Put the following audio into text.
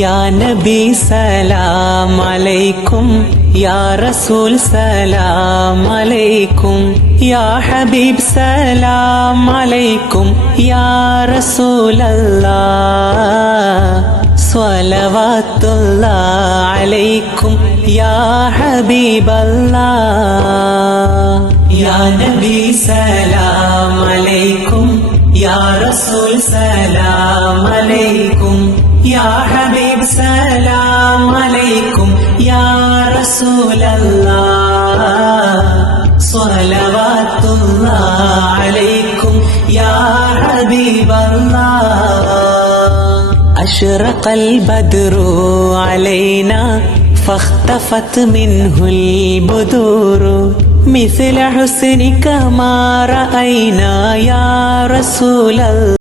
യാ നബി സലാം അലൈക്കും, യാ റസൂൽ സലാം അലൈക്കും, യാ ഹബീബ് സലാം അലൈക്കും, യാ റസൂലല്ലാഹ് സ്വലവാത്തുല്ലാഹ് അലൈക്കും യാ ഹബീബല്ലാഹ്. യാ നബി സലാം അലൈക്കും, യാ റസൂൽ സലാം അലൈക്കും, യാ ഹബീബ് സലാം അലൈക്കും, യാ റസൂലല്ലാഹ് സ്വലവാത്തുല്ലാഹ് അലൈക്കും യാ ഹബീബല്ലാഹ്. أشرق البدر علينا فاختفت منه البدور مثل حسنك ما رأينا يا رسول الله.